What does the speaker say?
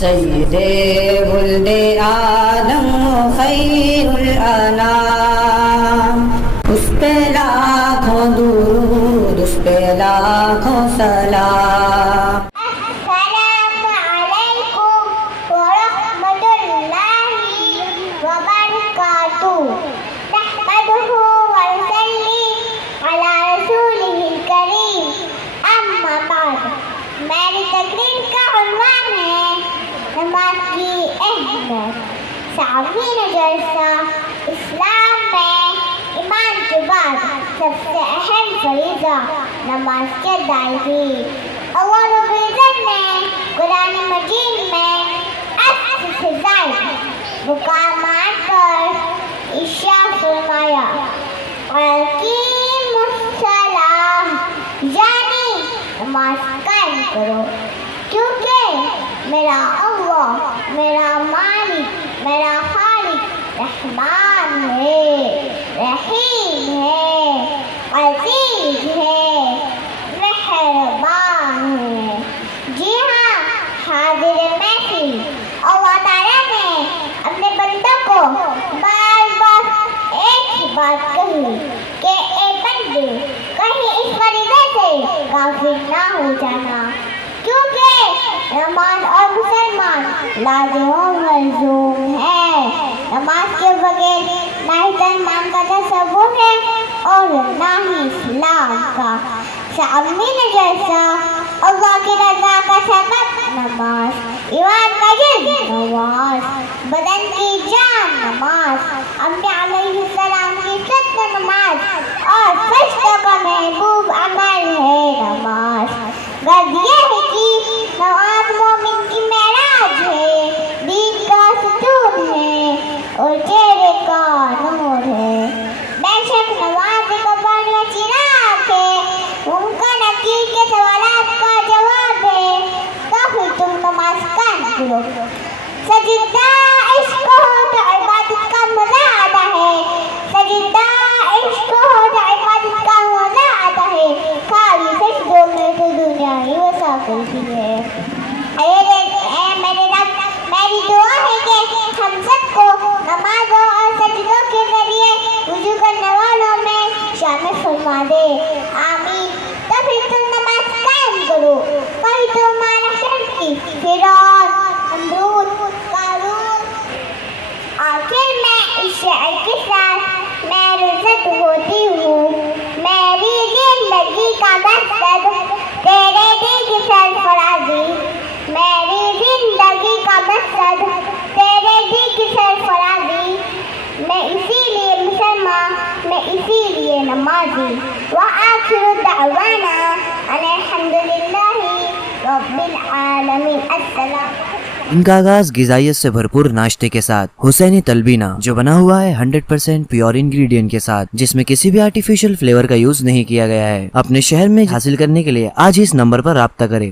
سید ولد آدم خیر الانام، اس پہ لاکھوں درود، اس پہ لاکھوں سلام۔ السلام علیکم ورحمۃ اللہ وبرکاتہ۔ نحمدہ ونصلی علی رسولہ الکریم، اما بعد۔ میری تقریر کا عنوان ہے نماز کی اہمیت۔ سامعین جلسہ، اسلام میں ایمان کے بعد سب سے اہم فریضہ نماز کی ادائیگی۔ اللہ رب العزت نے قرآن مجید میں 80 سے زائد مقامات پر ارشاد فرمایا، اقیموا الصلاۃ، یعنی نماز قائم کرو، کیونکہ میرا اللہ، میرا مالک، میرا خالق رحمان ہے، رحیم ہے، عزیز ہے، مہربان ہے۔ جی ہاں حاضر محفل، اللہ تعالیٰ نے اپنے بندوں کو بار بار ایک ہی بات کہی کہ اے بندے، کہیں اس فریضے سے غافل نہ ہو جانا، کیونکہ نماز اور مسلمان لازم و ملزوم ہے۔ نماز کے بغیر نہ ہی ایمان کا تصور ہے اور نہ ہی اسلام کا۔ سامعین جیسا، اللہ کی رضا کا سبب نماز، ایمان کا جز نماز، بدن کی جان نماز، انبیاء علیہ السلام کی عزت نماز اور فرشتوں کا محبوب عمل ہے نماز۔ غرض یہ ہے کہ نماز مومن کی معراج ہے، دین کا ستون ہے اور چہرے کا نور ہے۔ بے شک نماز ایک بڑا چراغ ہے، ممکن عقیل کے سوالات کا جواب ہے، تو پھر تم نماز قائم کرو۔ سجدہ عشق ہو تو عبادت کا مزہ آتا ہے، سجدہ عشق ہو تو عبادت کا مزہ آتا ہے، خالی سجدوں میں تو دنیا ہی وسا کرتی ہے۔ اے میرے رب، میری دعا ہے کہ ہم سب کو نمازوں اور سجدوں کے ذریعے وضو کرنے والوں میں شامل فرما دے، آمین۔ تو پھر تم نماز قائم کرو، کہیں تمہارا شر کی فرعون، نمرود، قارون۔ آخر میں اس شعر کے ساتھ میں رخصت ہوتی ہوں۔ میری زندگی کا مقصد تیرے دل کی سرفرازی، میری زندگی کا مقصد تیرے دل کی سرفرازی، میں اسی لیے مسلمان، میں اسی لیے نمازی۔ وآخر دعوانا ان الحمدللہ رب العالمین۔ السلام۔ ان کا آغاز غذائیت سے بھرپور ناشتے کے ساتھ حسینی تلبینہ، جو بنا ہوا ہے 100% پیور انگریڈینٹ کے ساتھ، جس میں کسی بھی آرٹیفیشل فلیور کا یوز نہیں کیا گیا ہے، اپنے شہر میں حاصل کرنے کے لیے آج ہی اس نمبر پر رابطہ کریں۔